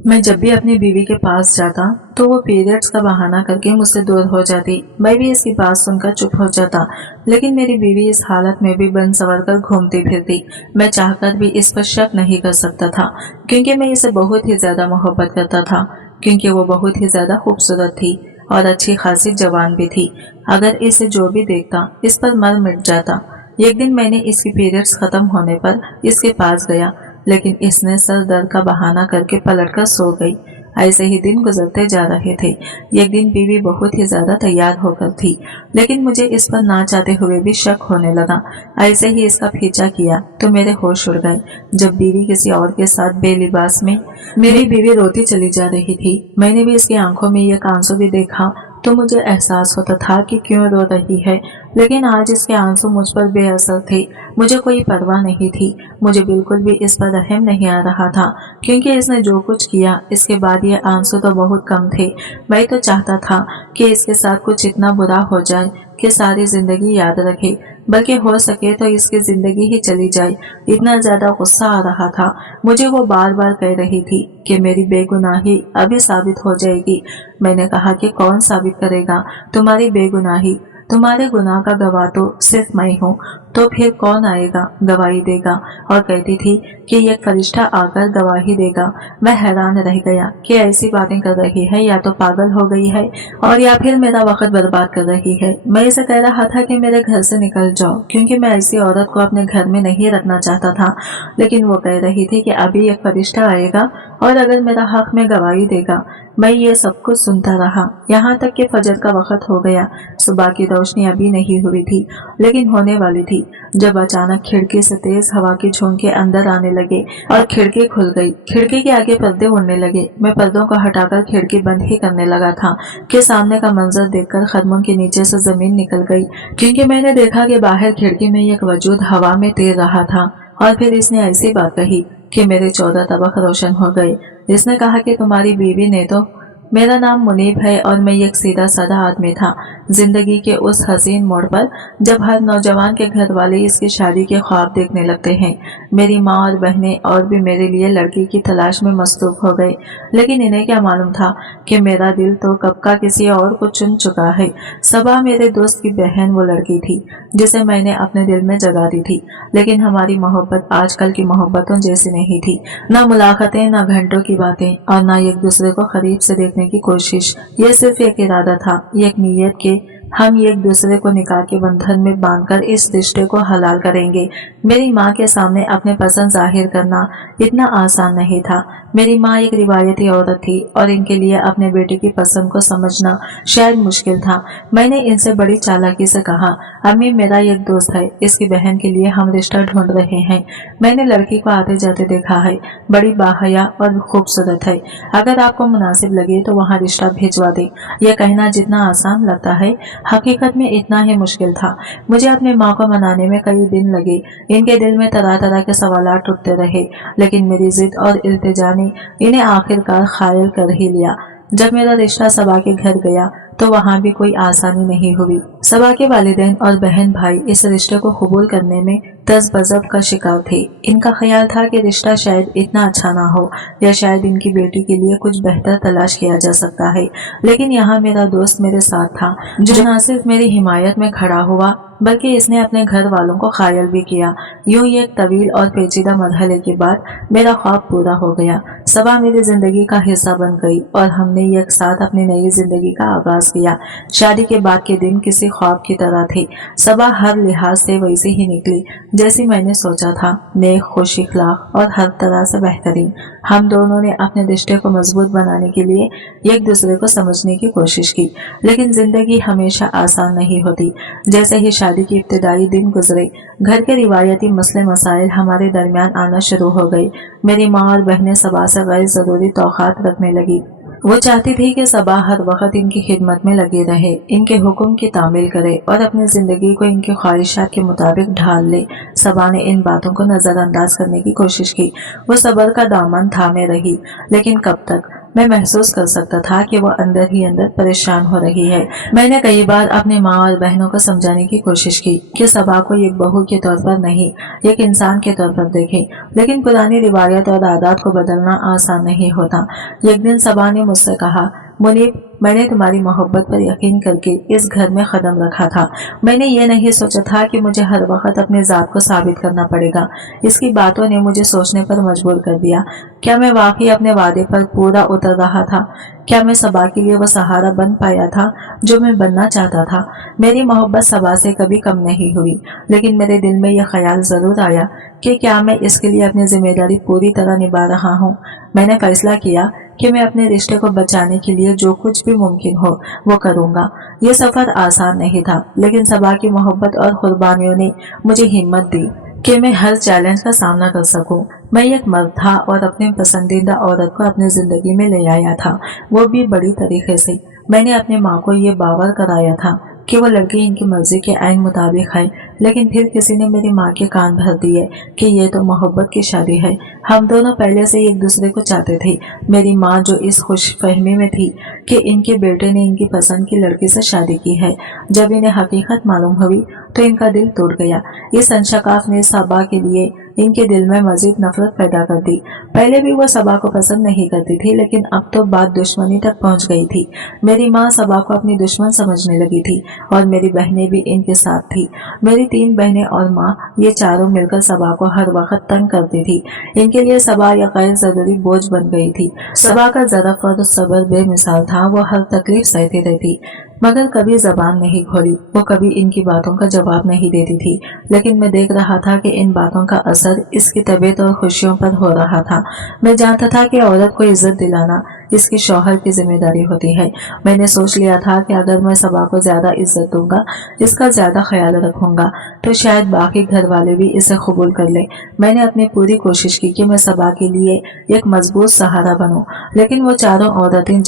मैं जब भी अपनी बीवी के पास जाता तो वो पीरियड्स का बहाना करके मुझसे दूर हो जाती। मैं भी इसकी बात सुनकर चुप हो जाता, लेकिन मेरी बीवी इस हालत में भी बन संवर कर घूमती फिरती। मैं चाहकर भी इस पर शक नहीं कर सकता था, क्योंकि मैं इसे बहुत ही ज्यादा मोहब्बत करता था, क्योंकि वो बहुत ही ज्यादा खूबसूरत थी और अच्छी खासी जवान भी थी। अगर इसे जो भी देखता इस पर मर मिट जाता। एक दिन मैंने इसकी पीरियड्स खत्म होने पर इसके पास गया, लेकिन इसने सर दर्द का बहाना करके पलटकर सो गई। ऐसे ही दिन गुजरते जा रहे थे। एक दिन बीवी बहुत ही ज्यादा तैयार होकर थी, लेकिन मुझे इस पर ना चाहते हुए भी शक होने लगा। ऐसे ही इसका पीछा किया तो मेरे होश उड़ गए, जब बीवी किसी और के साथ बेलिबास में मेरी बीवी रोती चली जा रही थी। मैंने भी इसकी आंखों में एक आंसू भी देखा तो मुझे एहसास होता था कि क्यों रो रही है, लेकिन आज इसके आंसू मुझ पर बेअसर थे। मुझे कोई परवाह नहीं थी। मुझे बिल्कुल भी इस पर रहम नहीं आ रहा था, क्योंकि इसने जो कुछ किया इसके बाद ये आंसू तो बहुत कम थे। मैं तो चाहता था कि इसके साथ कुछ इतना बुरा हो जाए कि सारी जिंदगी याद रखे, बल्कि हो सके तो इसकी जिंदगी ही चली जाए। इतना ज्यादा गुस्सा आ रहा था। मुझे वो बार बार कह रही थी कि मेरी बेगुनाही अभी साबित हो जाएगी। मैंने कहा कि कौन साबित करेगा तुम्हारी बेगुनाही? तुम्हारे गुनाह का गवाह तो सिर्फ मैं हूँ, तो फिर कौन आएगा गवाही देगा? और कहती थी कि एक फरिश्ता आकर गवाही देगा। मैं हैरान रह गया कि ऐसी बातें कर रही है, या तो पागल हो गई है और या फिर मेरा वक्त बर्बाद कर रही है। मैं इसे कह रहा था कि मेरे घर से निकल जाओ, क्योंकि मैं ऐसी औरत को अपने घर में नहीं रखना चाहता था, लेकिन वो कह रही थी कि अभी एक फरिश्ता आएगा और अगर मेरा हक में गवाही देगा। मैं ये सब कुछ सुनता रहा, यहाँ तक कि फजर का वक्त हो गया। सुबह की रोशनी अभी नहीं हुई थी, लेकिन होने वाली थी, जब अचानक खिड़की से तेज हवा के झोंके अंदर आने लगे और खिड़की खुल गई। खिड़की के आगे पर्दे उड़ने लगे। मैं पर्दों को हटाकर खिड़की बंद ही करने लगा था कि सामने का मंजर देखकर कदमों के नीचे से जमीन निकल गई, क्योंकि मैंने देखा कि बाहर खिड़की में एक वजूद हवा में तैर रहा था। और फिर इसने ऐसी बात कही कि मेरे 14 तबक रोशन हो गए। इसने कहा कि तुम्हारी बीवी ने तो। मेरा नाम मुनीब है और मैं एक सीधा साधा आदमी था। जिंदगी के उस हसीन मोड़ पर जब हर नौजवान के घर वाले इसकी शादी के ख्वाब देखने लगते हैं, मेरी माँ और बहनें और भी मेरे लिए लड़की की तलाश में मसरूफ हो गए। लेकिन इन्हें क्या मालूम था कि मेरा दिल तो कब का किसी और को चुन चुका है। सबा मेरे दोस्त की बहन वो लड़की थी जिसे मैंने अपने दिल में जगा दी थी, लेकिन हमारी मोहब्बत आजकल की मोहब्बतों जैसी नहीं थी। न मुलाकातें, न घंटों की बातें और न एक दूसरे को करीब से देखने की कोशिश। ये सिर्फ एक इरादा था, एक नीयत के हम एक दूसरे को निकाह के बंधन में बांधकर इस रिश्ते को हलाल करेंगे। मेरी माँ के सामने अपने पसंद जाहिर करना इतना आसान नहीं था। मेरी माँ एक रिवायती औरत थी और इनके लिए अपने बेटे की पसंद को समझना शायद मुश्किल था। मैंने इनसे बड़ी चालाकी से कहा, अम्मी मेरा एक दोस्त है, इसकी बहन के लिए हम रिश्ता ढूंढ रहे हैं। मैंने लड़की को आते जाते देखा है, बड़ी बाहया और खूबसूरत है। अगर आपको मुनासिब लगे तो वहाँ रिश्ता भिजवा दे। यह कहना जितना आसान लगता है, हकीकत में इतना ही मुश्किल था। मुझे अपनी माँ को मनाने में कई दिन लगे। इनके दिल में तरह तरह के सवालात उठते रहे, लेकिन मेरी जिद और इल्तिजा ने इन्हें आखिरकार कायल कर ही लिया। जब मेरा रिश्ता सबा के घर गया तो वहाँ भी कोई आसानी नहीं हुई। सबा के वालिदैन और बहन भाई इस रिश्ते को कबूल करने में तज़बज़ब का शिकार थे। इनका ख्याल था कि रिश्ता शायद इतना अच्छा ना हो, या शायद इनकी बेटी के लिए कुछ बेहतर तलाश किया जा सकता है। लेकिन यहाँ मेरा दोस्त मेरे साथ था, जो न सिर्फ मेरी हिमायत में खड़ा हुआ बल्कि इसने अपने घर वालों को कायल भी किया। यूं ही एक तवील और पेचीदा मरहले के बाद मेरा ख्वाब पूरा हो गया। सबा मेरी जिंदगी का हिस्सा बन गई और हमने एक साथ अपनी नई जिंदगी का आगाज किया। शादी के बाद के दिन किसी ख्वाब की तरह थे। सबा हर लिहाज से वैसी ही निकली जैसी मैंने सोचा था, नेक, खुश इखलाक और हर तरह से बेहतरीन। हम दोनों ने अपने रिश्ते को मजबूत बनाने के लिए एक दूसरे को समझने की कोशिश की, लेकिन जिंदगी हमेशा आसान नहीं होती। जैसे ही शादी के इब्तिदाई दिन गुजरे, घर के रिवायती मसले मसाइल हमारे दरमियान आना शुरू हो गई। मेरी माँ और बहनें सबा से गैर जरूरी तौक़ात रखने लगी। वो चाहती थी कि सबा हर वक्त इनकी खिदमत में लगी रहे, इनके हुक्म की तामील करे और अपनी जिंदगी को इनकी ख्वाहिशात के मुताबिक ढाल ले। सबा ने इन बातों को नजरअंदाज करने की कोशिश की। वो सब्र का दामन थामे रही, लेकिन कब तक? मैं महसूस कर सकता था कि वो अंदर ही अंदर परेशान हो रही है। मैंने कई बार अपनी माँ और बहनों को समझाने की कोशिश की कि सबा को एक बहू के तौर पर नहीं, एक इंसान के तौर पर देखें, लेकिन पुरानी रिवायत और आदत को बदलना आसान नहीं होता। एक दिन सबा ने मुझसे कहा, मुनीब, मैंने तुम्हारी मोहब्बत पर यकीन करके इस घर में कदम रखा था। मैंने ये नहीं सोचा था कि मुझे हर वक्त अपनी जात को साबित करना पड़ेगा। इसकी बातों ने मुझे सोचने पर मजबूर कर दिया। क्या मैं वाकई अपने वादे पर पूरा उतर रहा था? क्या मैं सबा के लिए वो सहारा बन पाया था जो मैं बनना चाहता था? मेरी मोहब्बत सबा से कभी कम नहीं हुई, लेकिन मेरे दिल में यह ख्याल जरूर आया कि क्या मैं इसके लिए अपनी जिम्मेदारी पूरी तरह निभा रहा हूँ। मैंने फैसला किया कि मैं अपने रिश्ते को बचाने के लिए जो कुछ भी मुमकिन हो वो करूंगा। ये सफर आसान नहीं था, लेकिन सबा की मोहब्बत और कुर्बानियों ने मुझे हिम्मत दी कि मैं हर चैलेंज का सामना कर सकूं। मैं एक मर्द था और अपनी पसंदीदा औरत को अपनी जिंदगी में ले आया था, वो भी बड़ी तरीके से। मैंने अपनी माँ को ये बावर कराया था कि वो लड़की इनकी मर्जी के आइन मुताबिक है, लेकिन फिर किसी ने मेरी माँ के कान भर दिए कि ये तो मोहब्बत की शादी है। हम दोनों पहले से एक दूसरे को चाहते थे। मेरी माँ जो इस खुशफहमी में थी कि इनके बेटे ने इनकी पसंद की लड़की से शादी की है, जब इन्हें हकीकत मालूम हुई तो इनका दिल टूट गया। इस अंशकाफ ने सबा के लिए इनके दिल में मजीद नफरत पैदा कर दी। पहले भी वो सबा को पसंद नहीं करती थी, लेकिन अब तो बात दुश्मनी तक पहुंच गई थी। मेरी माँ सबा को अपनी दुश्मन समझने लगी थी और मेरी बहनें भी इनके साथ थी। मेरी 3 बहनें और माँ, ये चारों मिलकर सबा को हर वक्त तंग करती थी। इनके लिए सबा या गैर जरूरी बोझ बन गई थी। सबा का ज़रफ़ और सब्र बेमिसाल था। वो हर तकलीफ सहती रहती, मगर कभी जबान नहीं खोली। वो कभी इनकी बातों का जवाब नहीं देती थी, लेकिन मैं देख रहा था कि इन बातों का असर इसकी तबीयत और खुशियों पर हो रहा था। मैं जानता था कि औरत को इज्जत दिलाना इसकी शौहर की जिम्मेदारी होती है। मैंने सोच लिया था कि अगर मैं सबा को ज्यादा इज्जत दूंगा, इसका ज्यादा ख्याल रखूंगा, तो शायद बाकी घर वाले भी इसे कबूल कर ले। मैंने अपनी पूरी कोशिश की कि मैं सबा के लिए एक मजबूत सहारा बनूं, लेकिन वो चारों औरतें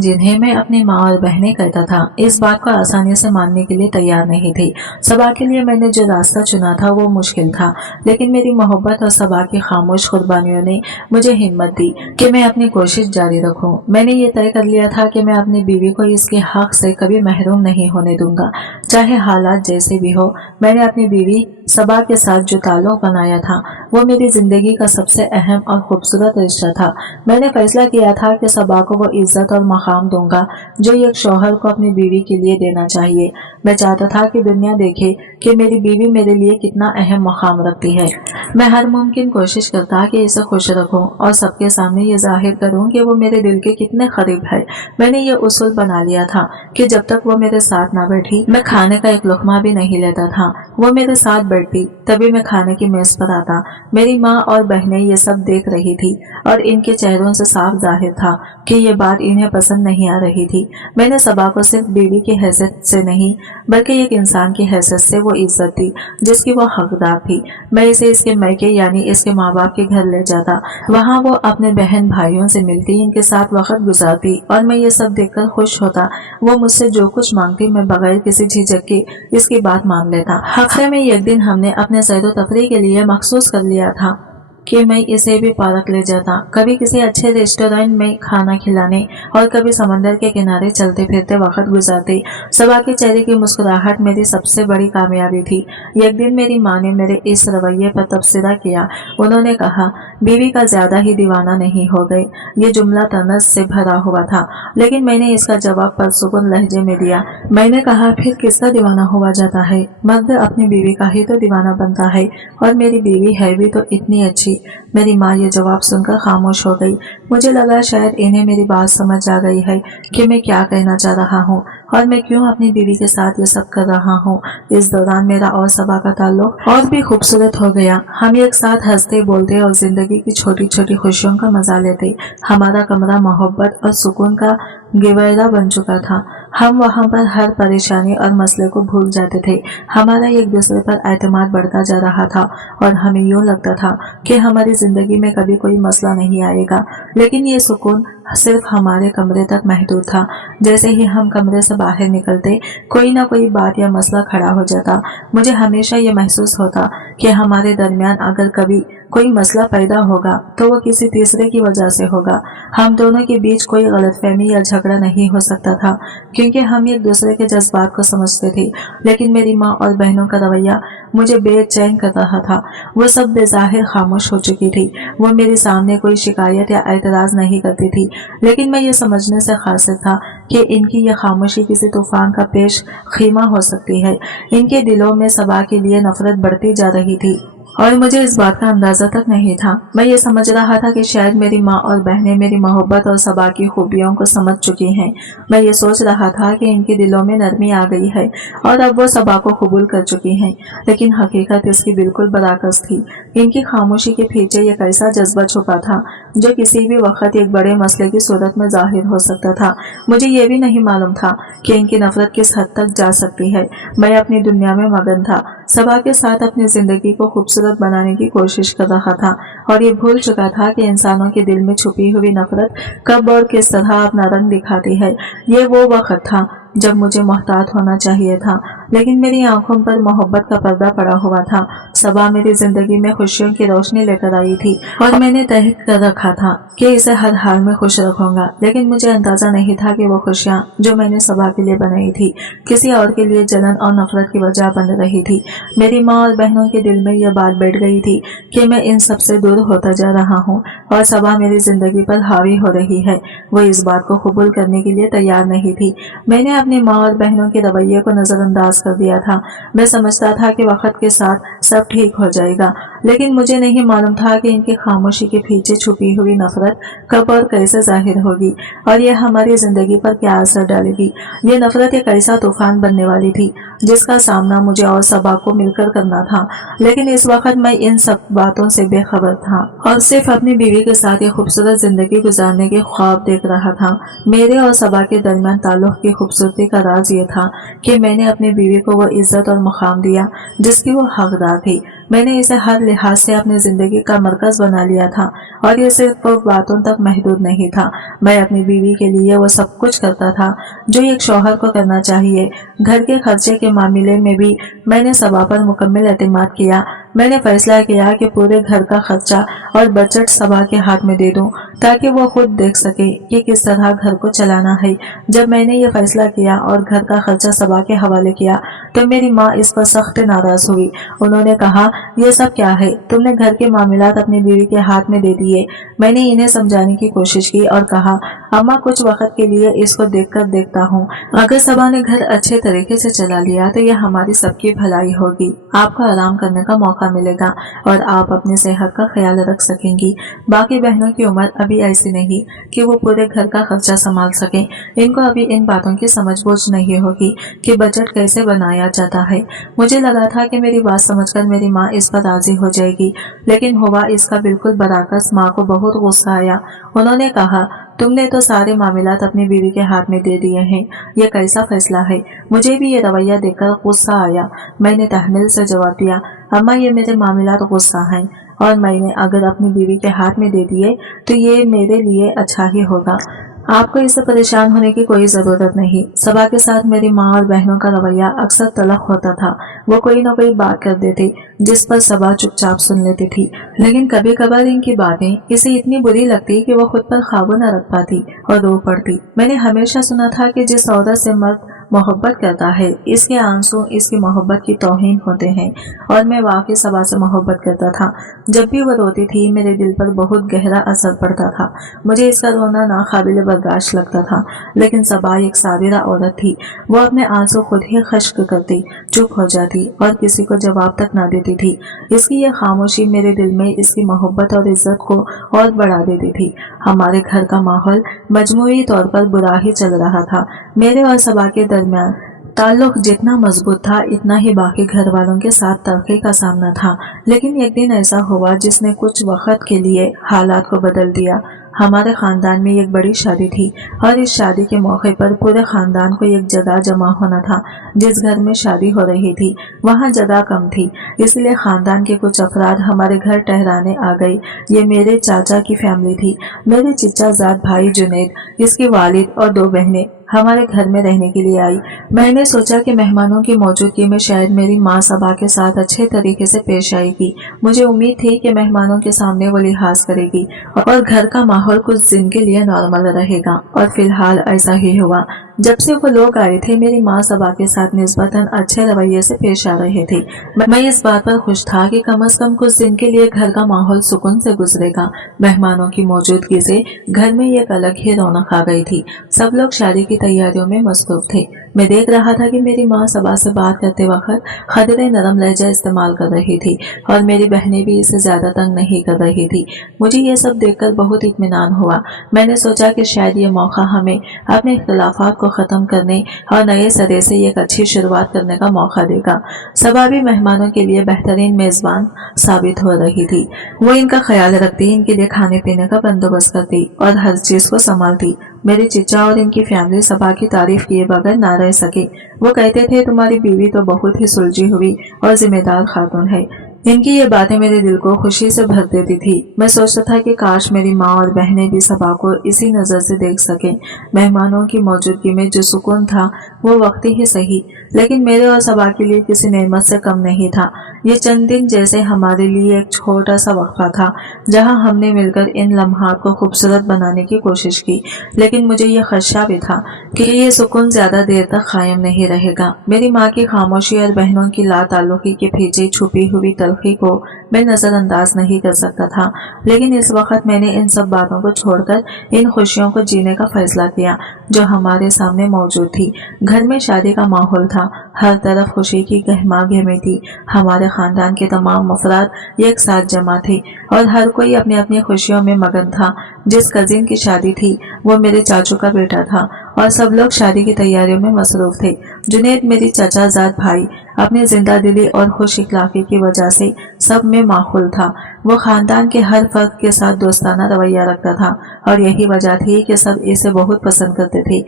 जिन्हें मैं अपनी माँ और बहनें कहता था, इस बात को आसानी से मानने के लिए तैयार नहीं थी। सबा के लिए मैंने जो रास्ता चुना था वो मुश्किल था, लेकिन मेरी मोहब्बत और सबा की खामोश कुर्बानियों ने मुझे हिम्मत दी कि मैं अपनी कोशिश जारी रखूं। मैंने ये तय कर लिया था कि मैं अपनी बीवी को इसके हक से कभी महरूम नहीं होने दूंगा, चाहे हालात जैसे भी हो। मैंने अपनी बीवी सबा के साथ जो ताल्लुक बनाया था वो मेरी जिंदगी का सबसे अहम और खूबसूरत रिश्ता था। मैंने फैसला किया था कि सबा को वो इज्जत और मकाम दूंगा जो एक शौहर को अपनी बीवी के लिए देना चाहिए। मैं चाहता था कि दुनिया देखे कि मेरी बीवी मेरे लिए कितना अहम मकाम रखती है। मैं हर मुमकिन कोशिश करता कि इसे खुश रखूं और सबके सामने ये जाहिर करूं कि वो मेरे दिल के कितने करीब है। मैंने ये उसूल बना लिया था कि जब तक वो मेरे साथ ना बैठी, मैं खाने का एक लुकमा भी नहीं लेता था। वो मेरे साथ बैठती तभी मैं खाने की मेज पर आता। मेरी माँ और बहनें ये सब देख रही थी और इनके चेहरों से साफ जाहिर था कि ये बात इन्हें पसंद नहीं आ रही थी। मैंने सबा को सिर्फ बीवी की हैसियत से नहीं, बल्कि एक इंसान की हैसियत से वो इज्जत दी जिसकी वो हकदार थी। मैं इसे इसके मैके यानी इसके माँ बाप के घर ले जाता। वहाँ वो अपने बहन भाइयों से मिलती, इनके साथ वक्त गुजारती और मैं ये सब देखकर खुश होता। वो मुझसे जो कुछ मांगती मैं बगैर किसी झिझक के इसकी बात मान लेता। हफ्ते में एक दिन हमने अपने सैर तफरी के लिए मखसूस कर लिया था कि मैं इसे भी पार्क ले जाता, कभी किसी अच्छे रेस्टोरेंट में खाना खिलाने और कभी समंदर के किनारे चलते फिरते वक्त गुजारते। सबा के चेहरे की मुस्कुराहट मेरी सबसे बड़ी कामयाबी थी। एक दिन मेरी माँ ने मेरे इस रवैये पर तबसरा किया। उन्होंने कहा, बीवी का ज्यादा ही दीवाना नहीं हो गए। ये जुमला तनस से भरा हुआ था, लेकिन मैंने इसका जवाब परसुकून लहजे में दिया। मैंने कहा, फिर किसका दीवाना हुआ जाता है? मर्द अपनी बीवी का ही तो दीवाना बनता है, और मेरी बीवी है भी तो इतनी अच्छी। मेरी माँ ये जवाब सुनकर खामोश हो गई। मुझे लगा शायद इन्हें मेरी बात समझ आ गई है कि मैं क्या कहना चाह रहा हूँ और मैं क्यों अपनी बीवी के साथ ये सब कर रहा हूँ। इस दौरान मेरा और सबा का ताल्लुक और भी खूबसूरत हो गया। हम एक साथ हंसते बोलते और जिंदगी की छोटी छोटी खुशियों का मजा लेते। हमारा कमरा मोहब्बत और सुकून का गिवैरा बन चुका था। हम वहाँ पर हर परेशानी और मसले को भूल जाते थे। हमारा एक दूसरे पर एतमाद बढ़ता जा रहा था और हमें यूँ लगता था कि हमारी जिंदगी में कभी कोई मसला नहीं आएगा। लेकिन ये सुकून सिर्फ हमारे कमरे तक महदूद था। जैसे ही हम कमरे से बाहर निकलते, कोई ना कोई बात या मसला खड़ा हो जाता। मुझे हमेशा ये महसूस होता कि हमारे दरमियान अगर कभी कोई मसला पैदा होगा तो वो किसी तीसरे की वजह से होगा। हम दोनों के बीच कोई गलतफहमी या झगड़ा नहीं हो सकता था, क्योंकि हम एक दूसरे के जज्बात को समझते थे। लेकिन मेरी माँ और बहनों का रवैया मुझे बेचैन कर रहा था। वो सब बेज़ाहिर खामोश हो चुकी थी। वो मेरे सामने कोई शिकायत या एतराज नहीं करती थी, लेकिन मैं ये समझने से कासिर था कि इनकी ये खामोशी किसी तूफान का पेश खीमा हो सकती है। इनके दिलों में सबा के लिए नफरत बढ़ती जा रही थी और मुझे इस बात का अंदाजा तक नहीं था। मैं ये समझ रहा था कि शायद मेरी माँ और बहनें मेरी मोहब्बत और सबा की खूबियों को समझ चुकी हैं। मैं ये सोच रहा था कि इनके दिलों में नरमी आ गई है और अब वो सबा को कबूल कर चुकी हैं, लेकिन हकीकत इसकी बिल्कुल बरअक्स थी। इनकी खामोशी के पीछे एक ऐसा जज्बा छुपा था जो किसी भी वक्त एक बड़े मसले की सूरत में जाहिर हो सकता था। मुझे ये भी नहीं मालूम था कि इनकी नफरत किस हद तक जा सकती है। मैं अपनी दुनिया में मगन था, सबा के साथ अपनी जिंदगी को खूबसूरत बनाने की कोशिश कर रहा था और ये भूल चुका था कि इंसानों के दिल में छुपी हुई नफरत कब और किस तरह अपना रंग दिखाती है। ये वो वक्त था जब मुझे मोहतात होना चाहिए था, लेकिन मेरी आंखों पर मोहब्बत का पर्दा पड़ा हुआ था। सबा मेरी जिंदगी में खुशियों की रोशनी लेकर आई थी और मैंने तय कर रखा था कि इसे हर हाल में खुश रखूंगा। लेकिन मुझे अंदाजा नहीं था कि वो खुशियाँ जो मैंने सबा के लिए बनाई थी किसी और के लिए जलन और नफरत की वजह बन रही थी। मेरी माँ और बहनों के दिल में यह बात बैठ गई थी कि मैं इन सब से दूर होता जा रहा हूँ और सबा मेरी जिंदगी पर हावी हो रही है। वो इस बात को कबूल करने के लिए तैयार नहीं थी। मैंने अपनी माँ और बहनों के रवैये को नजरअंदाज कर दिया था। मैं समझता था कि वक्त के साथ सब ठीक हो जाएगा, लेकिन मुझे नहीं मालूम था कि इनकी खामोशी के पीछे छुपी हुई नफरत कब और कैसे जाहिर होगी और यह हमारी जिंदगी पर क्या असर डालेगी। ये नफरत एक ऐसा तूफान बनने वाली थी जिसका सामना मुझे और सबा को मिलकर करना था। लेकिन इस वक्त मैं इन सब बातों से बेखबर था और सिर्फ अपनी बीवी के साथ एक खूबसूरत जिंदगी गुजारने के ख्वाब देख रहा था। मेरे और सबा के दरमियान ताल्लुक की खूबसूरती का राज ये था कि मैंने अपनी बीवी को वो इज्जत और मुकाम दिया जिसकी वो हकदार थी। मैंने इसे हर लिहाज से अपनी जिंदगी का मरकज बना लिया था और ये सिर्फ बातों तक महदूद नहीं था। मैं अपनी बीवी के लिए वो सब कुछ करता था जो एक शौहर को करना चाहिए। घर के खर्चे के मामले में भी मैंने सबा पर मुकम्मल एतमाद किया। मैंने फैसला किया कि पूरे घर का खर्चा और बजट सबा के हाथ में दे दूं ताकि वो खुद देख सके कि किस तरह घर को चलाना है। जब मैंने ये फैसला किया और घर का खर्चा सबा के हवाले किया तो मेरी माँ इस पर सख्त नाराज हुई। उन्होंने कहा, ये सब क्या है, तुमने घर के मामलात अपनी बीवी के हाथ में दे दिए। मैंने इन्हें समझाने की कोशिश की और कहा, अम्मा कुछ वक्त के लिए इसको देखकर देखता हूँ। अगर सबा ने घर अच्छे तरीके से चला लिया तो यह हमारी सबकी भलाई होगी। आपको आराम करने का मौका मिलेगा और आप अपनी सेहत का ख्याल रख सकेंगी। बाकी बहनों की उम्र अभी ऐसी नहीं कि वो पूरे घर का खर्चा संभाल सके। इनको अभी इन बातों की समझ बूझ नहीं होगी कि बजट कैसे बनाया जाता है। मुझे लगा था कि मेरी बात समझकर मेरी माँ इस पर राजी हो जाएगी, लेकिन हुआ इसका बिल्कुल बरअक्स। माँ को बहुत गुस्सा आया। उन्होंने कहा, तुमने तो सारे मामलात अपनी बीवी के हाथ में दे दिए हैं, ये कैसा फैसला है। मुझे भी ये रवैया देखकर गुस्सा आया। मैंने तहमील से जवाब दिया, अम्मा ये मेरे मामलात गुस्सा हैं और मैंने अगर अपनी बीवी के हाथ में दे दिए तो ये मेरे लिए अच्छा ही होगा। आपको इससे परेशान होने की कोई जरूरत नहीं। सबा के साथ मेरी माँ और बहनों का रवैया अक्सर तलख होता था। वो कोई न कोई बात कर देती जिस पर सबा चुपचाप सुन लेती थी, लेकिन कभी कभार इनकी बातें इसे इतनी बुरी लगती कि वो खुद पर काबू न रख पाती और रो पड़ती। मैंने हमेशा सुना था कि जिस औरत से मर्द मोहब्बत करता है इसके आंसू इसकी मोहब्बत की तौहीन होते हैं, और मैं वाकई सबा से मोहब्बत करता था। जब भी वो रोती थी मेरे दिल पर बहुत गहरा असर पड़ता था। मुझे इसका रोना नाकाबिल बर्दाश्त लगता था, लेकिन सबा एक साबिरा औरत थी। वो अपने आंसू खुद ही खश्क करती, चुप हो जाती और किसी को जवाब तक ना देती थी। इसकी यह खामोशी मेरे दिल में इसकी मोहब्बत और इज्जत को और बढ़ा देती थी। हमारे घर का माहौल मजमूई तौर पर बुरा ही चल रहा था। मेरे और सबा के दरमियान ताल्लुक जितना मजबूत था इतना ही बाकी घर वालों के साथ तलखी का सामना था। लेकिन एक दिन ऐसा हुआ जिसने कुछ वक्त के लिए हालात को बदल दिया। हमारे खानदान में एक बड़ी शादी थी और इस शादी के मौके पर पूरे खानदान को एक जगह जमा होना था। जिस घर में शादी हो रही थी वहाँ जगह कम थी, इसलिए खानदान के कुछ अफराद हमारे घर ठहराने आ गए। ये मेरे चाचा की फैमिली थी। मेरे चिच्चा ज़ाद भाई जुनैद, इसके वालिद और 2 बहनें। हमारे घर में रहने के लिए आई। मैंने सोचा कि मेहमानों की मौजूदगी में शायद मेरी माँ सबा के साथ अच्छे तरीके से पेश आएगी। मुझे उम्मीद थी कि मेहमानों के सामने वो लिहाज करेगी और घर का माहौल कुछ दिन के लिए नॉर्मल रहेगा, और फिलहाल ऐसा ही हुआ। जब से वो लोग आए थे मेरी माँ सबा के साथ निस्बतन अच्छे रवैये से पेश आ रहे थे। मैं इस बात पर खुश था कि कम से कम कुछ दिन के लिए घर का माहौल सुकून से गुजरेगा। मेहमानों की मौजूदगी से घर में एक अलग ही रौनक आ गई थी। सब लोग शादी की तैयारियों में मसरूफ थे। मैं देख रहा था कि मेरी माँ सबा से बात करते वक्त खदरे नरम लहजा इस्तेमाल कर रही थी और मेरी बहनें भी इसे ज्यादा तंग नहीं कर रही थी। मुझे ये सब देखकर बहुत इत्मीनान हुआ। मैंने सोचा कि शायद ये मौका हमें अपने इख्तिलाफात को खत्म करने और नए सिरे से एक अच्छी शुरुआत करने का मौका देगा। सबा भी मेहमानों के लिए बेहतरीन मेजबान साबित हो रही थी। वो इनका ख्याल रखती, इनके लिए खाने पीने का बंदोबस्त करती और हर चीज को संभालती। मेरे चिचा और इनकी फैमिली सबा की तारीफ किए बगैर ना रह सके। वो कहते थे तुम्हारी बीवी तो बहुत ही सुलझी हुई और जिम्मेदार खातून है। इनकी ये बातें मेरे दिल को खुशी से भर देती थी। मैं सोचता था कि काश मेरी माँ और बहनें भी सबा को इसी नजर से देख सकें। मेहमानों की मौजूदगी में जो सुकून था वो वक्ती ही सही, लेकिन मेरे और सबा के लिए किसी नेमत से कम नहीं था। ये चंद दिन जैसे हमारे लिए एक छोटा सा वक्फा था जहाँ हमने मिलकर इन लम्हात को खूबसूरत बनाने की कोशिश की। लेकिन मुझे ये खदशा भी था कि ये सुकून ज्यादा देर तक कायम नहीं रहेगा। मेरी माँ की खामोशी और बहनों की लाताल्लुकी के पीछे छुपी हुई तलखी को मैं नजरअंदाज नहीं कर सकता था, लेकिन इस वक्त मैंने इन सब बातों को छोड़कर इन खुशियों को जीने का फैसला किया जो हमारे सामने मौजूद थी। घर में शादी का माहौल था, हर तरफ खुशी की गहमा-गहमी थी। हमारे खानदान के तमाम अफराद एक साथ जमा थे और हर कोई अपनी अपनी खुशियों में मगन था। जिस कजिन की शादी थी वो मेरे चाचू का बेटा था और सब लोग शादी की तैयारियों में मसरूफ थे। जुनैद मेरी चचाजाद भाई अपनी जिंदा दिली और खुश इखलाकी की वजह से सब में माहौल था। वो खानदान के हर फर्द के साथ दोस्ताना रवैया रखता था और यही वजह थी कि सब इसे बहुत पसंद करते थे।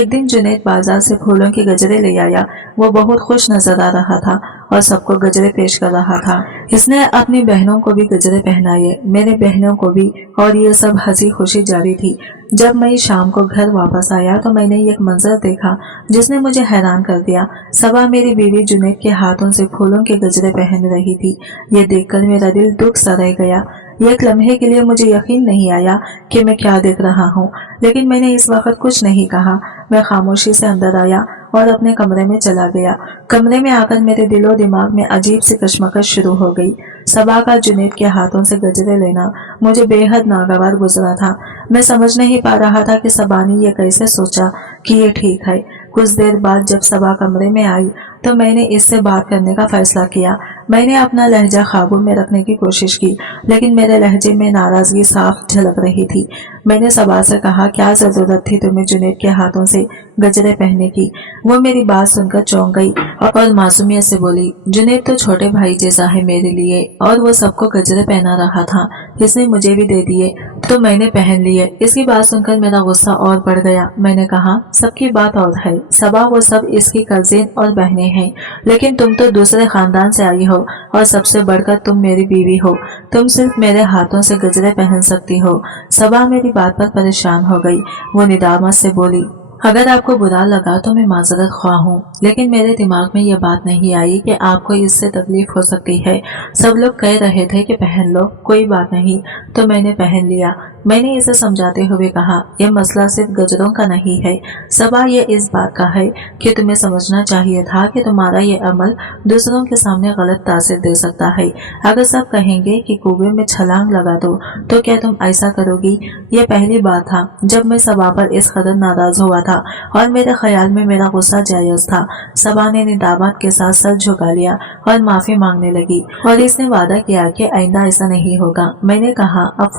एक दिन जुनैद बाजार से फूलों के गजरे ले आया। वो बहुत खुश नजर आ रहा था और सबको गजरे पेश कर रहा था। इसने अपनी बहनों को भी गजरे पहनाए, मेरे बहनों को भी, और ये सब हंसी खुशी जारी थी। जब मैं शाम को घर वापस आया तो मैंने एक मंजर देखा जिसने मुझे हैरान कर दिया। सबा मेरी बीवी जुनैद के हाथों से फूलों के गजरे पहन रही थी। ये देखकर मेरा दिल दुख सा रह गया। एक लम्हे के लिए मुझे यकीन नहीं आया कि मैं क्या देख रहा हूँ, लेकिन मैंने इस वक्त कुछ नहीं कहा। मैं खामोशी से अंदर आया और अपने कमरे में चला गया। कमरे में आकर मेरे दिलो दिमाग में अजीब सी कशमकश शुरू हो गई। सबा का जुनैद के हाथों से गजरे लेना मुझे बेहद नागवार गुजरा था। मैं समझ नहीं पा रहा था कि सबा ने ये कैसे सोचा कि ये ठीक है। कुछ देर बाद जब सबा कमरे में आई तो मैंने इससे बात करने का फैसला किया। मैंने अपना लहजा काबू में रखने की कोशिश की, लेकिन मेरे लहजे में नाराजगी साफ झलक रही थी। मैंने सबा से कहा, क्या जरूरत थी तुम्हें जुनैद के हाथों से गजरे पहनने की? वो मेरी बात सुनकर चौंक गई और मासूमियत से बोली, जुनैद तो छोटे भाई जैसा है मेरे लिए और वो सबको गजरे पहना रहा था, इसने मुझे भी दे दिए तो मैंने पहन लिए। इसकी बात सुनकर मेरा गुस्सा और बढ़ गया। मैंने कहा, सबकी बात और है सबा, वो सब इसकी कजिन और बहनें हैं, लेकिन तुम तो दूसरे खानदान से आई हो और सबसे बढ़कर तुम मेरी बीवी हो। तुम सिर्फ मेरे हाथों से गजरे पहन सकती हो। सबा मेरी बात पर परेशान हो गई। वो निदामत से बोली, अगर आपको बुरा लगा तो मैं माजरत ख्वाह हूँ, लेकिन मेरे दिमाग में यह बात नहीं आई कि आपको इससे तकलीफ हो सकती है। सब लोग कह रहे थे कि पहन लो, कोई बात नहीं, तो मैंने पहन लिया। मैंने इसे समझाते हुए कहा, यह मसला सिर्फ गजरों का नहीं है सबा, ये इस बात का है कि तुम्हें समझना चाहिए था कि तुम्हारा ये अमल दूसरों के सामने गलत तासीर दे सकता है। अगर सब कहेंगे कि कुएं में छलांग लगा दो तो क्या तुम ऐसा करोगी? ये पहली बार था जब मैं सबा पर इस कदर नाराज हुआ था और मेरे ख्याल में मेरा गुस्सा जायज था। सबा ने निदामत के साथ सर झुका लिया और माफी मांगने लगी और इसने वादा किया कि आइंदा ऐसा नहीं होगा। मैंने कहा, अब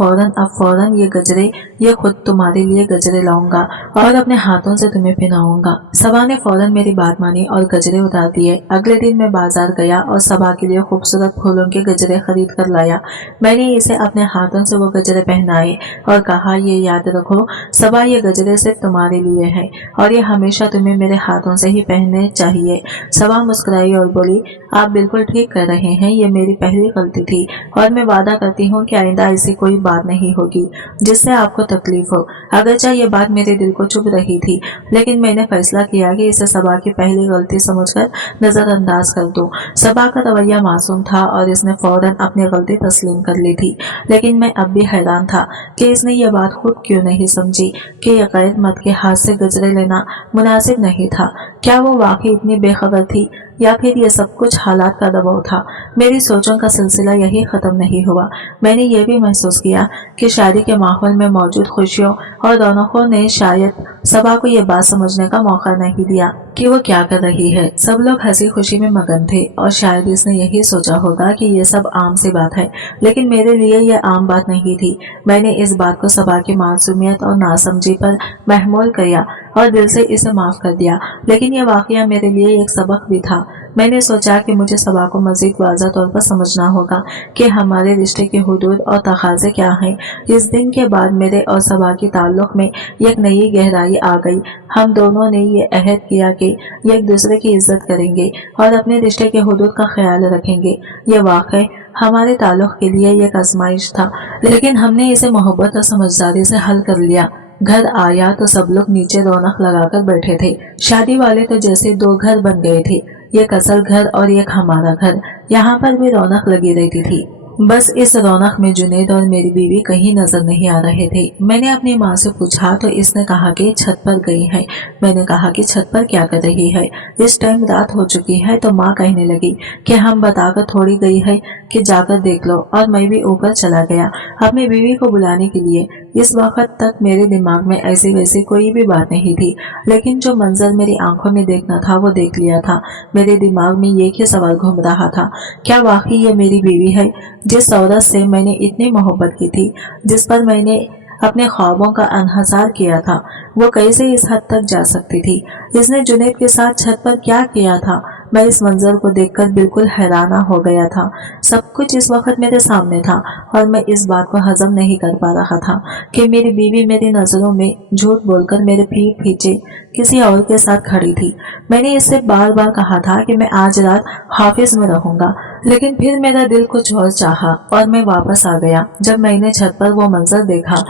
फौरन ये गजरे, ये खुद तुम्हारे लिए गजरे लाऊंगा और अपने हाथों से तुम्हें पहनाऊंगा। सबा ने फौरन मेरी बात मानी और गजरे उतार दिए। अगले दिन मैं बाजार गया और सबा के लिए खूबसूरत फूलों के गजरे खरीद कर लाया। मैंने इसे अपने हाथों से वो गजरे पहनाए और कहा, ये याद रखो सबा, ये गजरे सिर्फ तुम्हारे लिए हैं और ये हमेशा तुम्हें मेरे हाथों से ही पहनने चाहिए। सबा मुस्कुराई और बोली, आप बिल्कुल ठीक कर रहे हैं, ये मेरी पहली गलती थी और मैं वादा करती हूँ कि आइंदा ऐसी कोई बात नहीं होगी। जिससे आपको तकलीफ हो। अगरचे ये बात मेरे दिल को चुभ रही थी, लेकिन मैंने फैसला किया कि इसे सबा की पहली गलती समझकर नजरअंदाज कर दूं। सबा का रवैया मासूम था और इसने फौरन अपनी गलती तस्लीम कर ली थी, लेकिन मैं अब भी हैरान था कि इसने ये बात खुद क्यों नहीं समझी कि ये गैर मर्द के हाथ से गजरे लेना मुनासिब नहीं था। क्या वो वाकई इतनी बेखबर थी या फिर ये सब कुछ हालात का दबाव था? मेरी सोचों का सिलसिला यही खत्म नहीं हुआ। मैंने ये भी महसूस किया कि शादी के माहौल में मौजूद खुशियों और रौनकों ने शायद सबा को ये बात समझने का मौका नहीं दिया कि वो क्या कर रही है। सब लोग हंसी खुशी में मगन थे और शायद इसने यही सोचा होगा कि ये सब आम सी बात है, लेकिन मेरे लिए ये आम बात नहीं थी। मैंने इस बात को सबा की मासूमियत और नासमझी पर महमूल किया और दिल से इसे माफ कर दिया, लेकिन यह वाकया मेरे लिए एक सबक भी था। मैंने सोचा कि मुझे सबा को मजीद वाज़ह तौर पर समझना होगा कि हमारे रिश्ते के हुदूद और तकाज़े क्या हैं। इस दिन के बाद मेरे और सबा के ताल्लुक़ में एक नई गहराई आ गई। हम दोनों ने ये अहद किया कि एक दूसरे की इज्जत करेंगे और अपने रिश्ते के हुदूद का ख्याल रखेंगे। ये वाक़ई हमारे ताल्लुक़ के लिए एक आजमाइश था, लेकिन हमने इसे मोहब्बत और समझदारी से हल कर लिया। घर आया तो सब लोग नीचे रौनक लगाकर बैठे थे। शादी वाले तो जैसे दो घर बन गए थे, एक असल घर और एक हमारा घर। यहाँ पर भी रौनक लगी रहती थी। बस इस रौनक में जुनैद और मेरी बीवी कहीं नजर नहीं आ रहे थे। मैंने अपनी माँ से पूछा तो इसने कहा कि छत पर गई है। मैंने कहा कि छत पर क्या कर रही है? इस टाइम रात हो चुकी है। तो माँ कहने लगी कि हम बताकर थोड़ी गई है कि जाकर देख लो, और मैं भी ऊपर चला गया अपनी बीवी को बुलाने के लिए। इस वक्त तक मेरे दिमाग में ऐसी वैसी कोई भी बात नहीं थी, लेकिन जो मंजर मेरी आंखों में देखना था वो देख लिया था। मेरे दिमाग में एक ही सवाल घूम रहा था, क्या वाकई ये मेरी बीवी है जिस औरत से मैंने इतनी मोहब्बत की थी, जिस पर मैंने अपने ख्वाबों का अनहसार किया था? वो कैसे इस हद तक जा सकती थी? इसने जुनैद के साथ छत पर क्या किया था? मैं इस मंजर को देखकर बिल्कुल हैराना हो गया था। सब कुछ इस वक्त मेरे सामने था और मैं इस बात को हजम नहीं कर पा रहा था कि मेरी बीवी मेरी नजरों में झूठ बोलकर मेरे पीठ पीछे किसी और के साथ खड़ी थी। मैंने इससे बार बार कहा था कि मैं आज रात हाफिज में रहूंगा, लेकिन फिर मेरा दिल कुछ और चाहा और मैं वापस आ गया। जब मैंने छत पर वो मंजर देखा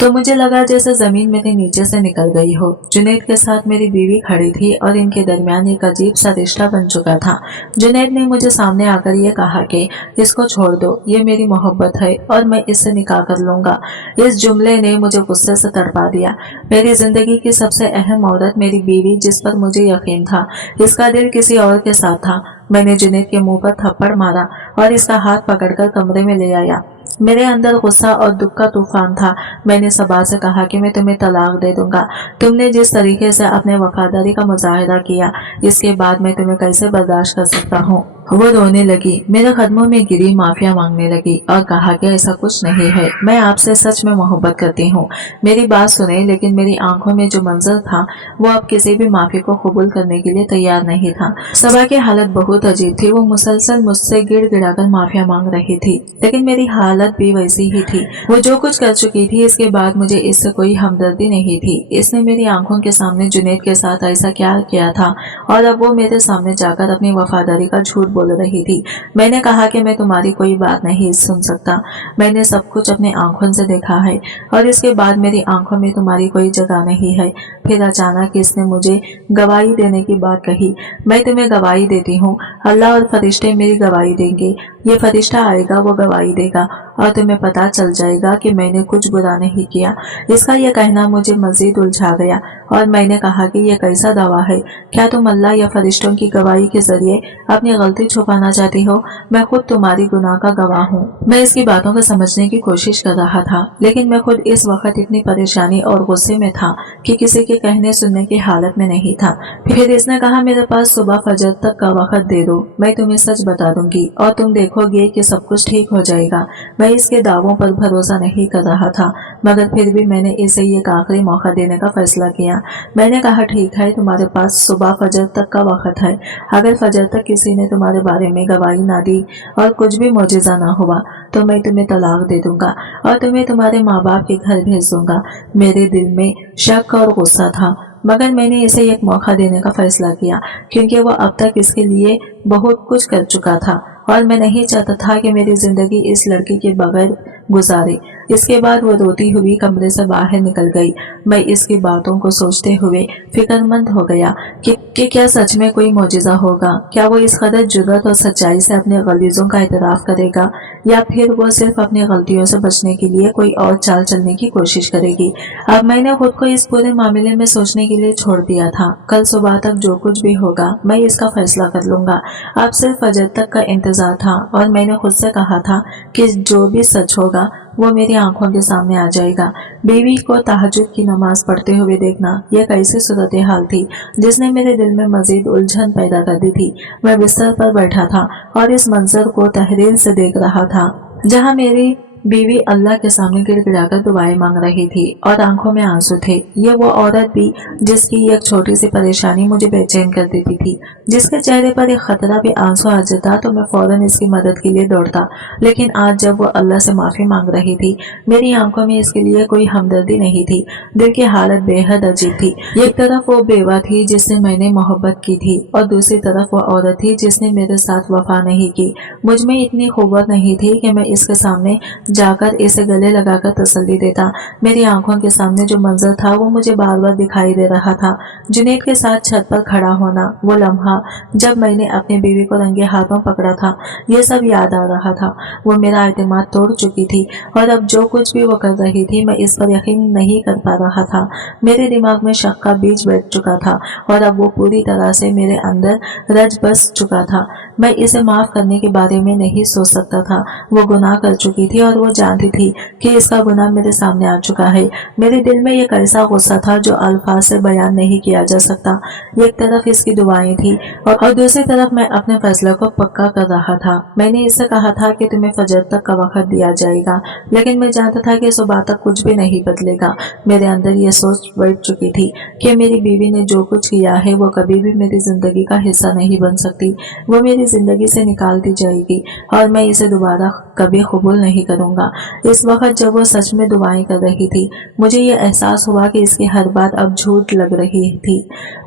तो मुझे लगा जैसे जमीन मेरे नीचे से निकल गई हो। जुनैद के साथ मेरी बीवी खड़ी थी और इनके दरमियान एक अजीब सा रिश्ता बन चुका था। जुनैद ने मुझे सामने आकर ये कहा कि इसको छोड़ दो, ये मेरी मोहब्बत है और मैं इससे निकाह कर लूंगा। इस जुमले ने मुझे गुस्से से तड़पा दिया। मेरी जिंदगी की सबसे अहम औरत मेरी बीवी, जिस पर मुझे यकीन था, इसका दिल किसी और के साथ था। मैंने जुनैद के मुंह पर थप्पड़ मारा और इसका हाथ पकड़कर कमरे में ले आया। मेरे अंदर गुस्सा और दुख का तूफान था। मैंने सबा से कहा कि मैं तुम्हें तलाक दे दूंगा। तुमने जिस तरीके से अपने वफादारी का मुजाहिरा किया, इसके बाद मैं तुम्हें कैसे बर्दाश्त कर सकता हूँ? वो रोने लगी, मेरे कदमों में गिरी, माफिया मांगने लगी और कहा कि ऐसा कुछ नहीं है, मैं आपसे सच में मोहब्बत करती हूँ। मेरी बात सुने, लेकिन मेरी आंखों में जो मंजर था वो अब किसी भी माफी को कबूल करने के लिए तैयार नहीं था। सबा की हालत बहुत अजीब थी। वो मुसलसल मुझसे गिड़गिड़ा कर माफिया मांग रही थी, लेकिन मेरी हालत भी वैसी ही थी। वो जो कुछ कर चुकी थी, इसके बाद मुझे इससे कोई हमदर्दी नहीं थी। इसने मेरी आंखों के सामने जुनैद के साथ ऐसा क्या किया था और अब वो मेरे सामने जाकर अपनी वफादारी का झूठ बोल रही थी। मैंने कहा कि मैं तुम्हारी कोई बात नहीं सुन सकता। मैंने सब कुछ अपने आंखों से देखा है और इसके बाद मेरी आंखों में तुम्हारी कोई जगह नहीं है। फिर अचानक इसने मुझे गवाही देने की बात कही। मैं तुम्हें गवाही देती हूँ, अल्लाह और फरिश्ते मेरी गवाही देंगे। ये फरिश्ता आएगा, वो गवाही देगा और तुम्हें पता चल जाएगा कि मैंने कुछ बुरा नहीं किया। इसका यह कहना मुझे मजीद उलझा गया और मैंने कहा कि यह कैसा दावा है? क्या तुम अल्लाह या फरिश्तों की गवाही के जरिए अपनी गलती छुपाना चाहती हो? मैं खुद तुम्हारी गुनाह का गवाह हूँ। मैं इसकी बातों को समझने की कोशिश कर रहा था, लेकिन मैं खुद इस वक्त इतनी परेशानी और गुस्से में था कि किसी के कहने सुनने की हालत में नहीं था। फिर इसने कहा, मेरे पास सुबह फजर तक का वक्त दे दो, मैं तुम्हें सच बता दूंगी और तुम देखोगे कि सब कुछ ठीक हो जाएगा। मैं इसके दावों पर भरोसा नहीं कर रहा था, मगर फिर भी मैंने इसे एक आखिरी मौका देने का फैसला किया। मैंने कहा, ठीक है, तुम्हारे पास सुबह फजर तक का वक्त है। अगर फजर तक किसी ने तुम्हारे बारे में गवाही ना दी और कुछ भी मौजिज़ा ना हुआ तो मैं तुम्हें तलाक दे दूंगा और तुम्हें तुम्हारे माँ बाप के घर भेज दूंगा। मेरे दिल में शक और गुस्सा था, मगर मैंने इसे एक मौका देने का फैसला किया क्योंकि वो अब तक इसके लिए बहुत कुछ कर चुका था और मैं नहीं चाहता था कि मेरी जिंदगी इस लड़की के बगैर गुजारे। इसके बाद वो रोती हुई कमरे से बाहर निकल गई। मैं इसकी बातों को सोचते हुए फिक्रमंद हो गया कि क्या सच में कोई मौजिज़ा होगा। क्या वो इस कदर जुर्रत और सच्चाई से अपने गलीज़ों का इतराफ़ करेगा, या फिर वो सिर्फ अपनी गलतियों से बचने के लिए कोई और चाल चलने की कोशिश करेगी। अब मैंने खुद को इस पूरे मामले में सोचने के लिए छोड़ दिया था। कल सुबह तक जो कुछ भी होगा मैं इसका फैसला कर लूंगा। अब सिर्फ फजर तक का इंतजार था और मैंने खुद से कहा था कि जो भी सच होगा वो मेरी आंखों के सामने आ जाएगा। बीवी को तहज्जुद की नमाज पढ़ते हुए देखना यह कैसी सूरत हाल थी जिसने मेरे दिल में मजीद उलझन पैदा कर दी थी। मैं बिस्तर पर बैठा था और इस मंजर को तहरीर से देख रहा था, जहाँ मेरी बीवी अल्लाह के सामने गिड़गिड़ाकर दुआएं मांग रही थी और आंखों में आंसू थे। ये वो औरत भी जिसकी एक छोटी सी परेशानी मुझे बेचैन कर देती थी, जिसके चेहरे पर एक खतरा भी आंसू आ जाता तो मैं फौरन इसकी मदद के लिए दौड़ता। लेकिन आज जब वो अल्लाह से माफी मांग रही थी, मेरी आंखों में इसके लिए कोई हमदर्दी नहीं थी। दिल की हालत बेहद अजीब थी। एक तरफ वो बेवा थी जिससे मैंने मोहब्बत की थी और दूसरी तरफ वो औरत थी जिसने मेरे साथ वफा नहीं की। मुझ में इतनी क़ुव्वत नहीं थी कि मैं इसके सामने जाकर इसे गले लगाकर तसल्ली देता। मेरी आंखों के सामने जो मंजर था वो मुझे बार बार दिखाई दे रहा था। जुनैद के साथ छत पर खड़ा होना, वो लम्हा जब मैंने अपनी बीवी को रंगे हाथों पकड़ा था, ये सब याद आ रहा था। वो मेरा एतमाद तोड़ चुकी थी और अब जो कुछ भी वो कर रही थी मैं इस पर यकीन नहीं कर पा रहा था। मेरे दिमाग में शक का बीज बैठ चुका था और अब वो पूरी तरह से मेरे अंदर रच बस चुका था। मैं इसे माफ करने के बारे में नहीं सोच सकता था। वो गुनाह कर चुकी थी और वो जानती थी कि इसका गुनाह मेरे सामने आ चुका है। मेरे दिल में एक ऐसा गुस्सा था जो अल्फाज से बयान नहीं किया जा सकता। एक तरफ इसकी दुआएं थी और दूसरी तरफ मैं अपने फैसले को पक्का कर रहा था। मैंने इससे कहा था कि तुम्हें फजर तक का वक्त दिया जाएगा, लेकिन मैं जानता था कि सुबह तक कुछ भी नहीं बदलेगा। मेरे अंदर ये सोच बैठ चुकी थी कि मेरी बीवी ने जो कुछ किया है वो कभी भी मेरी जिंदगी का हिस्सा नहीं बन सकती। वो मेरी जिंदगी से निकाल दी जाएगी और मैं इसे दोबारा कभी कबूल नहीं करूंगा। इस वक्त जब वो सच में दुआएं कर रही थी, मुझे ये एहसास हुआ कि इसकी हर बात अब झूठ लग रही थी।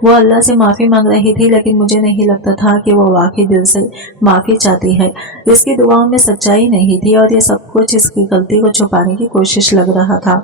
वो अल्लाह से माफ़ी मांग रही थी, लेकिन मुझे नहीं लगता था कि वो वाकई दिल से माफ़ी चाहती है। इसकी दुआओं में सच्चाई नहीं थी और ये सब कुछ इसकी गलती को छुपाने की कोशिश लग रहा था।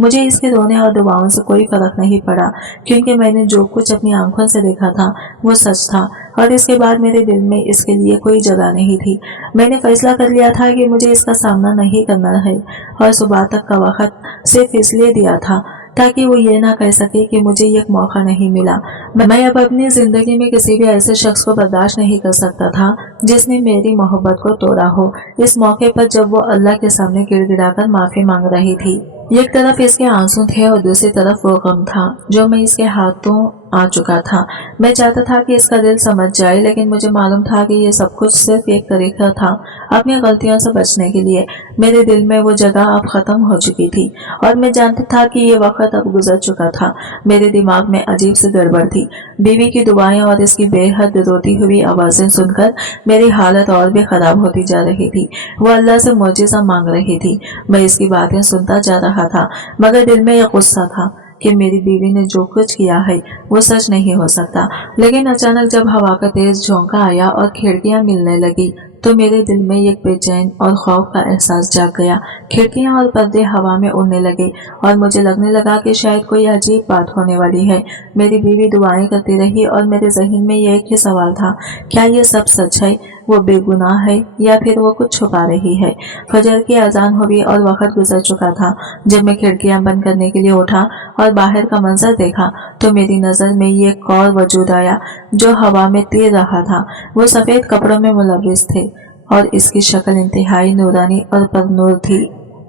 मुझे इसके रोने और दुआओं से कोई फर्क नहीं पड़ा, क्योंकि मैंने जो कुछ अपनी आंखों से देखा था वो सच था और इसके बाद मेरे दिल में इसके लिए कोई जगह नहीं थी। मैंने फैसला कर लिया था कि मुझे इसका सामना नहीं करना है और सुबह तक का वक्त सिर्फ इसलिए दिया था ताकि वो ये ना कह सके कि मुझे एक मौका नहीं मिला। मैं अब अपनी जिंदगी में किसी भी ऐसे शख्स को बर्दाश्त नहीं कर सकता था जिसने मेरी मोहब्बत को तोड़ा हो। इस मौके पर जब वो अल्लाह के सामने गिड़गिड़ाकर माफी मांग रही थी, एक तरफ इसके आंसू थे और दूसरी तरफ वो गम था जो मैं इसके हाथों आ चुका था। मैं चाहता था कि इसका दिल समझ जाए, लेकिन मुझे मालूम था कि ये सब कुछ सिर्फ एक तरीका था अपनी गलतियों से बचने के लिए। मेरे दिल में वो जगह अब खत्म हो चुकी थी और मैं जानता था कि ये वक्त अब गुजर चुका था। मेरे दिमाग में अजीब सी गड़बड़ थी। बीवी की दुआएं और इसकी बेहद रोती हुई आवाजें सुनकर मेरी हालत और भी खराब होती जा रही थी। वो अल्लाह से मौजिज़ा मांग रही थी। मैं इसकी बातें सुनता जा रहा था, मगर दिल में यह गुस्सा था कि मेरी बीवी ने जो कुछ किया है वो सच नहीं हो सकता। लेकिन अचानक जब हवा का तेज झोंका आया और खिड़कियां मिलने लगी तो मेरे दिल में एक बेचैन और खौफ का एहसास जाग गया। खिड़कियां और पर्दे हवा में उड़ने लगे और मुझे लगने लगा कि शायद कोई अजीब बात होने वाली है। मेरी बीवी दुआएं करती रही और मेरे जहन में ये एक ही सवाल था, क्या ये सब सच है? वो बेगुनाह है या फिर वो कुछ छुपा रही है? फजर की अजान हुई और वक्त गुजर चुका था। जब मैं खिड़कियां बंद करने के लिए उठा और बाहर का मंजर देखा तो मेरी नजर में ये एक और वजूद आया जो हवा में तैर रहा था। वो सफेद कपड़ों में मुलव्विस थे और इसकी शक्ल इंतहाई नूरानी और परनूर थी।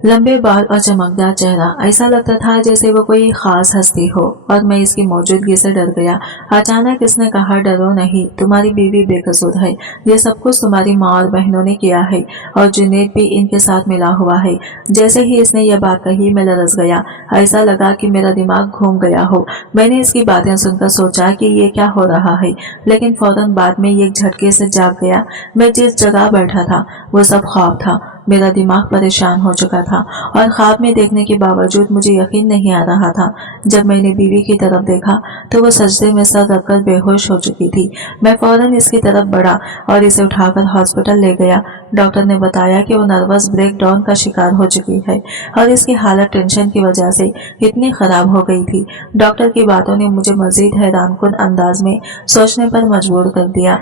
लंबे बाल और चमकदार चेहरा, ऐसा लगता था जैसे वो कोई खास हस्ती हो और मैं इसकी मौजूदगी से डर गया। अचानक इसने कहा, डरो नहीं, तुम्हारी बीवी बेकसूर है। ये सब कुछ तुम्हारी माँ और बहनों ने किया है और जुनैद भी इनके साथ मिला हुआ है। जैसे ही इसने यह बात कही मैं लरस गया। ऐसा लगा कि मेरा दिमाग घूम गया हो। मैंने इसकी बातें सुनकर सोचा कि ये क्या हो रहा है, लेकिन फौरन बाद में एक झटके से जाग गया। मैं जिस जगह बैठा था वो सब ख्वाब था। मेरा दिमाग परेशान हो चुका था और ख्वाब में देखने के बावजूद मुझे यकीन नहीं आ रहा था। जब मैंने बीवी की तरफ देखा तो वो सजदे में सर रखकर बेहोश हो चुकी थी। मैं फौरन इसकी तरफ बढ़ा और इसे उठाकर हॉस्पिटल ले गया। डॉक्टर ने बताया कि वो नर्वस ब्रेकडाउन का शिकार हो चुकी है और इसकी हालत टेंशन की वजह से इतनी खराब हो गई थी। डॉक्टर की बातों ने मुझे मजीद हैरानकुन अंदाज में सोचने पर मजबूर कर दिया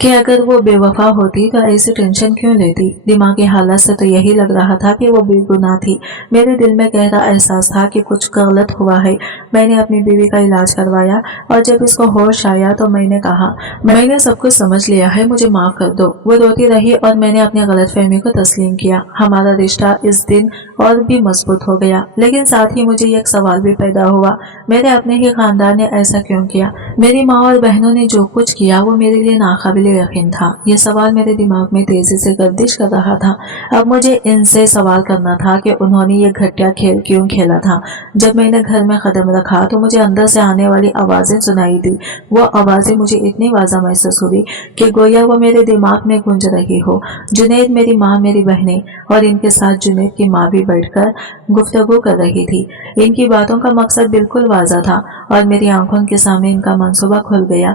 कि अगर वो बेवफा होती तो ऐसी टेंशन क्यों लेती। दिमागी हालत से तो यही लग रहा था कि वो बेगुनाह थी। मेरे दिल में गहरा एहसास था कि कुछ गलत हुआ है। मैंने अपनी बीवी का इलाज करवाया और जब इसको होश आया तो मैंने कहा, मैंने सब कुछ समझ लिया है, मुझे माफ कर दो। वो रोती रही और मैंने अपनी गलतफहमी को तस्लीम किया। हमारा रिश्ता इस दिन और भी मजबूत हो गया। लेकिन साथ ही मुझे एक सवाल भी पैदा हुआ, मेरे अपने ही खानदान ने ऐसा क्यों किया? मेरी माँ और बहनों ने जो कुछ किया वो मेरे लिए नाकाबिल यकीन था। ये सवाल मेरे दिमाग में तेजी से गर्दिश कर रहा था। अब मुझे इनसे सवाल करना था कि उन्होंने ये घटिया खेल क्यों खेला था। जब मैंने घर में कदम रखा तो मुझे अंदर से आने वाली आवाजें सुनाई दी। वो आवाजें मुझे इतनी वाज़ा महसूस हुई कि गोया वो मेरे दिमाग में गूंज रही हो। जुनैद, मेरी माँ, मेरी बहनें और इनके साथ जुनैद की माँ भी बैठकर गुफ्तगू कर रही थी। इनकी बातों का मकसद बिल्कुल वाज़ा था और मेरी आंखों के सामने इनका मंसूबा खुल गया।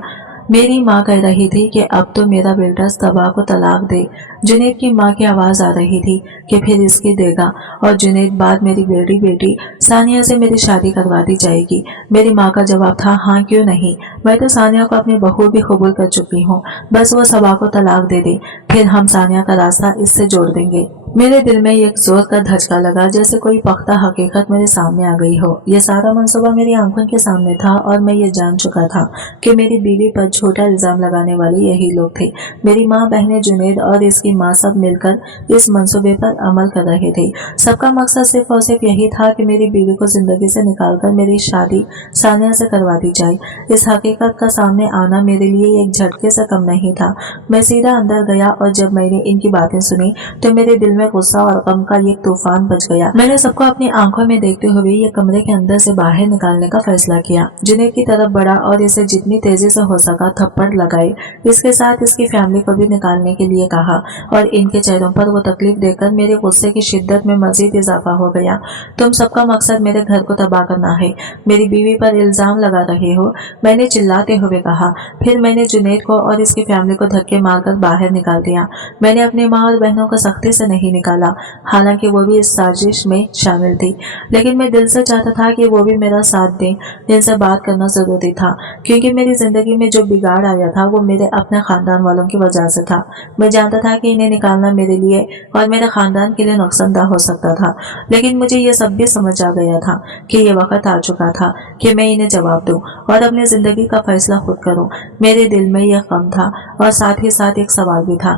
मेरी माँ कह रही थी कि अब तो मेरा बेटा तबा को तलाक दे। जुनैद की माँ की आवाज़ आ रही थी कि फिर इसकी देगा और जुनैद बाद मेरी बेटी सानिया से मेरी शादी करवा दी जाएगी। मेरी माँ का जवाब था, हाँ क्यों नहीं, मैं तो सानिया को अपनी बहू भी कबूल कर चुकी हूँ, बस वो सबा को तलाक दे दे, फिर हम सानिया का रास्ता इससे जोड़ देंगे। मेरे दिल में एक जोर का धचका लगा, जैसे कोई पख्ता हकीकत मेरे सामने आ गई हो। ये सारा मंसूबा मेरी आंखों के सामने था और मैं ये जान चुका था कि मेरी बीवी पर झूठा इल्जाम लगाने वाले यही लोग थे। मेरी माँ, बहनें, जुनैद और इसकी माँ सब मिलकर इस मंसूबे पर अमल कर रहे थे। सबका मकसद सिर्फ और सिर्फ यही था कि मेरी बीवी को जिंदगी से निकालकर मेरी शादी सानिया से करवा दी जाए। इस हकीकत का सामने आना मेरे लिए एक झटके से कम नहीं था। मैं सीधा अंदर गया और जब मैंने इनकी बातें सुनी तो मेरे दिल में गुस्सा और गम का एक तूफान बच गया। मैंने सबको अपनी आंखों में देखते हुए ये कमरे के अंदर से बाहर निकालने का फैसला किया। जुनैद की तरफ बढ़ा और इसे जितनी तेजी से हो सका थप्पड़ लगाए। इसके साथ इसकी फैमिली को भी निकालने के लिए कहा और इनके चेहरों पर वो तकलीफ देखकर मेरे गुस्से की शिद्दत में मजीद इजाफा हो गया। तुम सबका मकसद मेरे घर को तबाह करना है, मेरी बीवी पर इल्जाम लगा रहे हो, मैंने चिल्लाते हुए कहा। फिर मैंने जुनैद को और इसकी फैमिली को धक्के मारकर बाहर निकाल दिया। मैंने अपनी माँ और बहनों को सख्ती से नहीं निकाला, हालांकि वो भी इस साजिश में शामिल थी, लेकिन मैं दिल से चाहता था कि वो भी मेरा साथ दें। इनसे बात करना जरूरी था क्योंकि मेरी जिंदगी में जो बिगाड़ आया था वो मेरे अपने खानदान वालों की वजह से था। मैं जानता था कि इन्हें निकालना मेरे लिए और मेरे खानदान के लिए नुकसानदाह हो सकता था, लेकिन मुझे ये सब भी समझ आ गया था कि ये वक्त आ चुका था कि मैं इन्हें जवाब दूं और अपनी जिंदगी का फैसला खुद करूं। मेरे दिल में यह गम था और साथ ही साथ एक सवाल भी था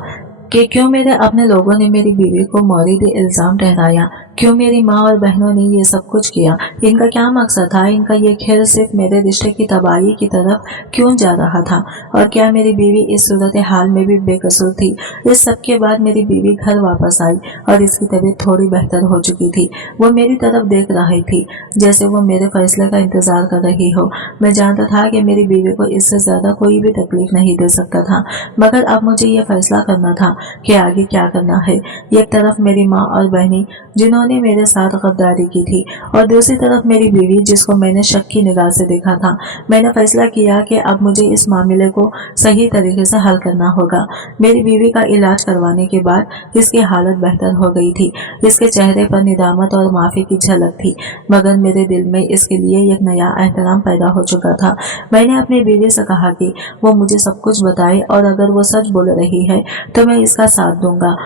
कि क्यों मेरे अपने लोगों ने मेरी बीवी को मौलिद इल्जाम ठहराया, क्यों मेरी माँ और बहनों ने ये सब कुछ किया। इनका क्या मकसद था? इनका ये खेल सिर्फ मेरे रिश्ते की तबाही की तरफ क्यों जा रहा था? और क्या मेरी बीवी इस सूरत हाल में भी बेकसूर थी? इस सब के बाद मेरी बीवी घर वापस आई और इसकी तबीयत थोड़ी बेहतर हो चुकी थी। वो मेरी तरफ देख रही थी जैसे वो मेरे फैसले का इंतजार कर रही हो। मैं जानता था कि मेरी बीवी को इससे ज्यादा कोई भी तकलीफ नहीं दे सकता था, मगर अब मुझे ये फैसला करना था कि आगे क्या करना है। एक तरफ मेरी माँ और बहनें जिन्होंने मेरे साथ गद्दारी की थी और दूसरी तरफ मेरी बीवी जिसको मैंने शक की निगाह से देखा था। मैंने फैसला किया कि अब मुझे इस मामले को सही तरीके से हल करना होगा। मेरी बीवी का इलाज करवाने के बाद इसकी हालत बेहतर हो गई थी। इसके चेहरे पर निदामत और माफी की झलक थी, मगर मेरे दिल में इसके लिए एक नया एहतराम पैदा हो चुका था। मैंने अपनी बीवी से कहा कि वो मुझे सब कुछ बताए और अगर वो सच बोल रही है तो मैं इसका साथ दूंगा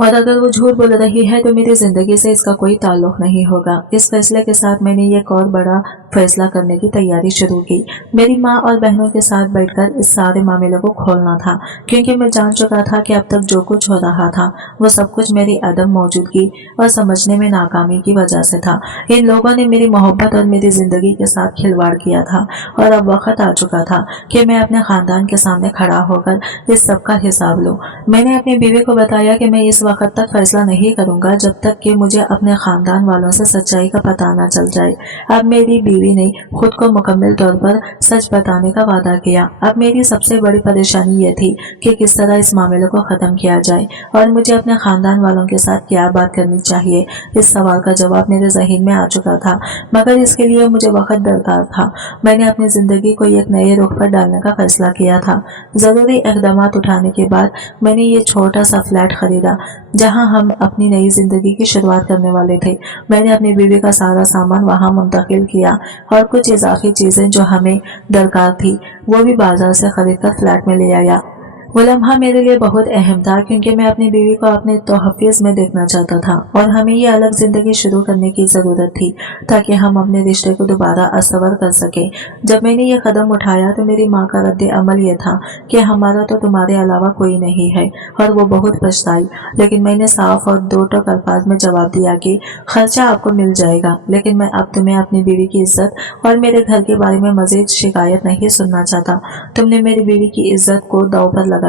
और अगर वो झूठ बोल रही है तो मेरी जिंदगी से इसका कोई ताल्लुक नहीं होगा। इस फैसले के साथ मैंने एक और बड़ा फैसला करने की तैयारी शुरू की। मेरी माँ और बहनों के साथ बैठकर इस सारे मामले को खोलना था, क्योंकि मैं जान चुका था कि अब तक जो कुछ हो रहा था वो सब कुछ मेरी अदम मौजूदगी और समझने में नाकामी की वजह से था। इन लोगों ने मेरी मोहब्बत और मेरी जिंदगी के साथ खिलवाड़ किया था और अब वक्त आ चुका था कि मैं अपने खानदान के सामने खड़ा होकर इस सब का हिसाब लूं। मैंने अपनी बीवी को बताया कि मैं इस वक्त तक फैसला नहीं करूंगा जब तक कि मुझे अपने खानदान वालों से सच्चाई का पता न चल जाए। अब मेरी बीवी ने खुद को मुकम्मल तौर पर सच बताने का वादा किया। अब मेरी सबसे बड़ी परेशानी ये थी कि किस तरह इस मामले को ख़त्म किया जाए और मुझे अपने खानदान वालों के साथ क्या बात करनी चाहिए। इस सवाल का जवाब मेरे ज़हन में आ चुका था, मगर इसके लिए मुझे वक्त दरकार था। मैंने अपनी ज़िंदगी को एक नए रुख पर डालने का फैसला किया था। ज़रूरी इक़दाम उठाने के बाद मैंने ये छोटा सा फ्लैट खरीदा जहां हम अपनी नई ज़िंदगी की शुरुआत करने वाले थे। मैंने अपनी बीवी का सारा सामान वहां मुंतकिल किया और कुछ इजाफी चीज़ें जो हमें दरकार थी वो भी बाजार से खरीद कर फ्लैट में ले आया। वो लम्हा मेरे लिए बहुत अहम था क्योंकि मैं अपनी बीवी को अपने तोहफ़ीज़ में देखना चाहता था और हमें ये अलग ज़िंदगी शुरू करने की ज़रूरत थी ताकि हम अपने रिश्ते को दोबारा असवर कर सकें। जब मैंने ये कदम उठाया तो मेरी माँ का रद्द अमल ये था कि हमारा तो तुम्हारे अलावा कोई नहीं है, और वो बहुत पछताई। लेकिन मैंने साफ और दो टोक अल्फाज में जवाब दिया कि खर्चा आपको मिल जाएगा, लेकिन मैं अब तुम्हें अपनी बीवी की इज्जत और मेरे घर के बारे में मज़ीद शिकायत नहीं सुनना चाहता। तुमने मेरी बीवी की इज्जत को दांव पर लगाया,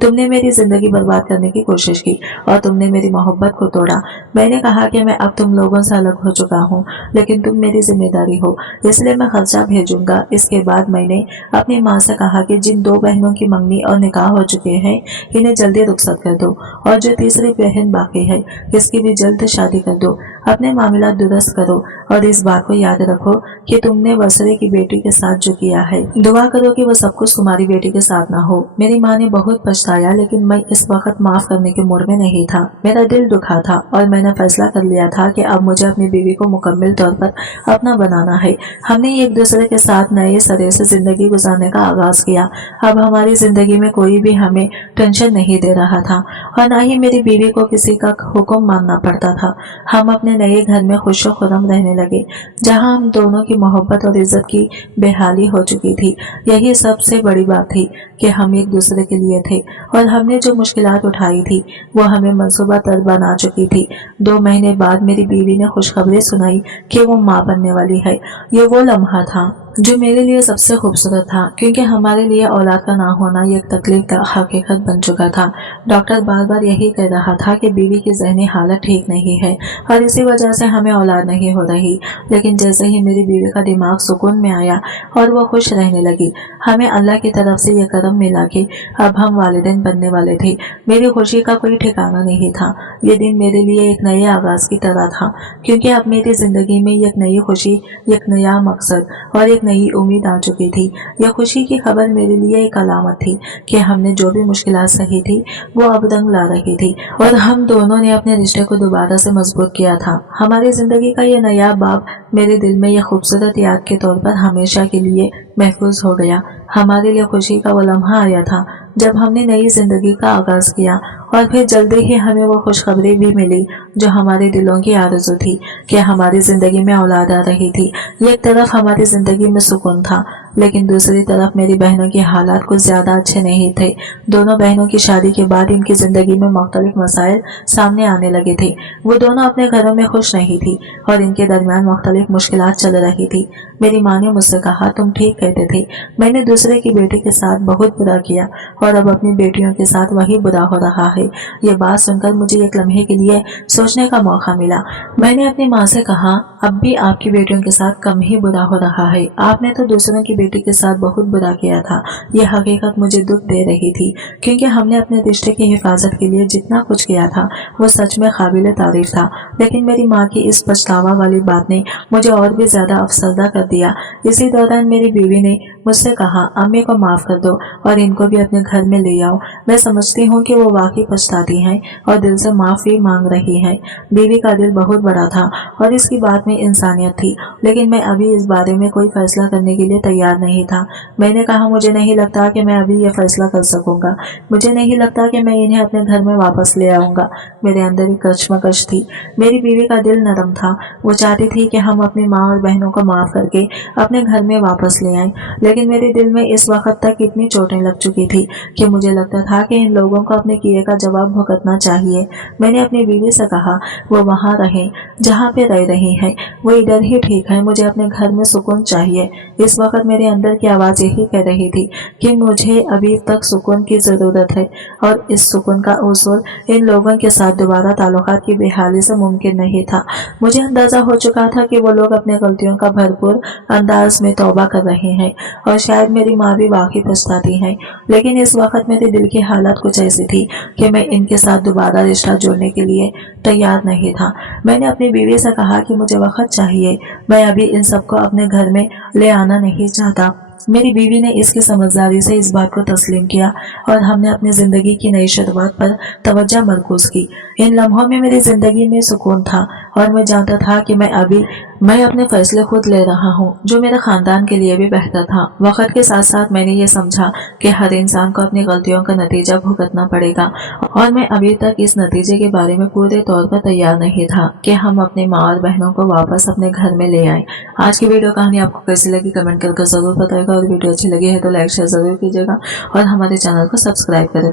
तुमने मेरी जिंदगी बर्बाद करने की कोशिश की और तुमने मेरी मोहब्बत को तोड़ा। मैंने कहा कि मैं अब तुम लोगों से अलग हो चुका हूँ, लेकिन तुम मेरी जिम्मेदारी हो, इसलिए मैं खर्चा भेजूंगा। इसके बाद मैंने अपनी माँ से कहा कि जिन दो बहनों की मंगनी और निकाह हो चुके हैं इन्हें जल्दी रुखसत कर दो, और जो तीसरी बहन बाकी है इसकी भी जल्द शादी कर दो। अपने मामला दुरुस्त करो और इस बात को याद रखो कि तुमने वसरे की बेटी के साथ जो किया है, दुआ करो कि वो सब कुछ तुम्हारी बेटी के साथ ना हो। मेरी माँ ने बहुत पछताया, लेकिन मैं इस वक्त माफ करने के मूड में नहीं था। मेरा दिल दुखा था और मैंने फैसला कर लिया था कि अब मुझे अपनी बीवी को मुकम्मल तौर पर अपना बनाना है। हमने एक दूसरे के साथ नए सिरे से जिंदगी गुजारने का आगाज किया। अब हमारी जिंदगी में कोई भी हमें टेंशन नहीं दे रहा था और न ही मेरी बीवी को किसी का हुक्म मानना पड़ता था। हम अपने नए घर में खुशो खुरम रहने लगे, जहां हम दोनों की मोहब्बत और इज्जत की बेहाली हो चुकी थी। यही सबसे बड़ी बात थी कि हम एक दूसरे के लिए थे और हमने जो मुश्किलात उठाई थी वो हमें मंसूबा तर बना चुकी थी। 2 महीने बाद मेरी बीवी ने खुशखबरी सुनाई कि वो माँ बनने वाली है। ये वो लम्हा था जो मेरे लिए सबसे खूबसूरत था, क्योंकि हमारे लिए औलाद का ना होना एक तकलीफ का हकीकत बन चुका था। डॉक्टर बार बार यही कह रहा था कि बीवी की ज़हनी हालत ठीक नहीं है और इसी वजह से हमें औलाद नहीं हो रही। लेकिन जैसे ही मेरी बीवी का दिमाग सुकून में आया और वो खुश रहने लगी, हमें अल्लाह की तरफ से यह कदम मिला कि अब हम वालिदैन बनने वाले थे। मेरी खुशी का कोई ठिकाना नहीं था। ये दिन मेरे लिए एक नए आगाज की तरह था, क्योंकि अब मेरी जिंदगी में एक नई खुशी, एक नया मकसद और एक नई उम्मीद आ चुकी थी। यह खुशी की खबर मेरे लिए एक अलामत थी कि हमने जो भी मुश्किलात सही थी वो अब रंग ला रही थी और हम दोनों ने अपने रिश्ते को दोबारा से मजबूत किया था। हमारी जिंदगी का यह नया बाब मेरे दिल में यह खूबसूरत याद के तौर पर हमेशा के लिए महफूज हो गया। हमारे लिए खुशी का वो लम्हा आया था जब हमने नई जिंदगी का आगाज किया, और फिर जल्दी ही हमें वो खुशखबरी भी मिली जो हमारे दिलों की आरज़ू थी कि हमारी जिंदगी में औलाद आ रही थी। एक तरफ हमारी जिंदगी में सुकून था, लेकिन दूसरी तरफ मेरी बहनों के हालात कुछ ज्यादा अच्छे नहीं थे। दोनों बहनों की शादी के बाद इनकी जिंदगी में मुख्तलिफ मसाइल सामने आने लगे थे। वो दोनों अपने घरों में खुश नहीं थी और इनके दरमियान मुख्तलिफ मुश्किलात चल रही थी। मेरी माँ ने मुझसे कहा, तुम ठीक कहते थे, मैंने दूसरे की बेटी के साथ बहुत बुरा किया और अब अपनी बेटियों के साथ वही बुरा हो रहा है। ये बात सुनकर मुझे एक लम्हे के लिए सोचने का मौका मिला। मैंने अपनी माँ से कहा, अब भी आपकी बेटियों के साथ कम ही बुरा हो रहा है, आपने तो दूसरों की बेटी के साथ बहुत बुरा किया था। यह हकीकत मुझे दुख दे रही थी, क्योंकि हमने अपने रिश्ते की हिफाजत के लिए जितना कुछ किया था वो सच में काबिल तारीफ था। लेकिन मेरी माँ की इस पछतावा वाली बात ने मुझे और भी ज्यादा अफसरदा कर दिया। इसी दौरान मेरी बीवी ने मुझसे कहा, अम्मी को माफ कर दो और इनको भी अपने घर में ले आओ। मैं समझती हूँ कि वो वाकई पछताती हैं और दिल से माफी मांग रही हैं। बीवी का दिल बहुत बड़ा था और इसकी बात में इंसानियत थी, लेकिन मैं अभी इस बारे में कोई फैसला करने के लिए तैयार नहीं था। मैंने कहा, मुझे नहीं लगता कि मैं अभी यह फैसला कर सकूंगा। मुझे नहीं लगता कि मैं इन्हें अपने घर में वापस ले आऊंगा। मेरे अंदर एक कश्मकश थी। मेरी बीवी का दिल नरम था। वो चाहती थी कि हम अपनी माँ और बहनों को माफ करके के अपने घर में वापस ले आए। लेकिन मेरे दिल में इस वक्त तक इतनी चोटें लग चुकी थी कि मुझे लगता था कि इन लोगों को अपने किए का जवाब भुगतना चाहिए। मैंने अपनी बीवी से कहा वो वहाँ रहे जहाँ पे रह रही है, वो इधर ही ठीक है, मुझे अपने घर में सुकून चाहिए। इस वक्त मेरे अंदर की आवाज़ यही कह रही थी कि मुझे अभी तक सुकून की ज़रूरत है और इस सुकून का उसूल इन लोगों के साथ दोबारा ताल्लुकात की बेहाली से मुमकिन नहीं था। मुझे अंदाज़ा हो चुका था कि वो लोग अपनी गलतियों का भरपूर अंदाज में तौबा कर रहे हैं और शायद मेरी माँ भी वाकई पछताती है। लेकिन इस वक्त मेरे दिल की हालत कुछ ऐसी थी कि मैं इनके साथ दोबारा रिश्ता जोड़ने के लिए तैयार नहीं था। मैंने अपनी बीवी से कहा कि मुझे वक्त चाहिए, मैं अभी इन सबको अपने घर में ले आना नहीं चाहता। मेरी बीवी ने इसकी समझदारी से इस बात को तस्लीम किया और हमने अपनी ज़िंदगी की नई शुरुआत पर तवज्जो मरकूज़ की। इन लम्हों में मेरी ज़िंदगी में सुकून था और मैं जानता था कि मैं अपने फैसले खुद ले रहा हूँ, जो मेरे ख़ानदान के लिए भी बेहतर था। वक्त के साथ साथ मैंने ये समझा कि हर इंसान को अपनी गलतियों का नतीजा भुगतना पड़ेगा और मैं अभी तक इस नतीजे के बारे में पूरे तौर पर तैयार नहीं था कि हम अपनी माँ और बहनों को वापस अपने घर में ले आएं। आज की वीडियो कहानी आपको कैसी लगी कमेंट करके ज़रूर बताइएगा और वीडियो अच्छी लगी है तो लाइक शेयर ज़रूर कीजिएगा और हमारे चैनल को सब्सक्राइब करें।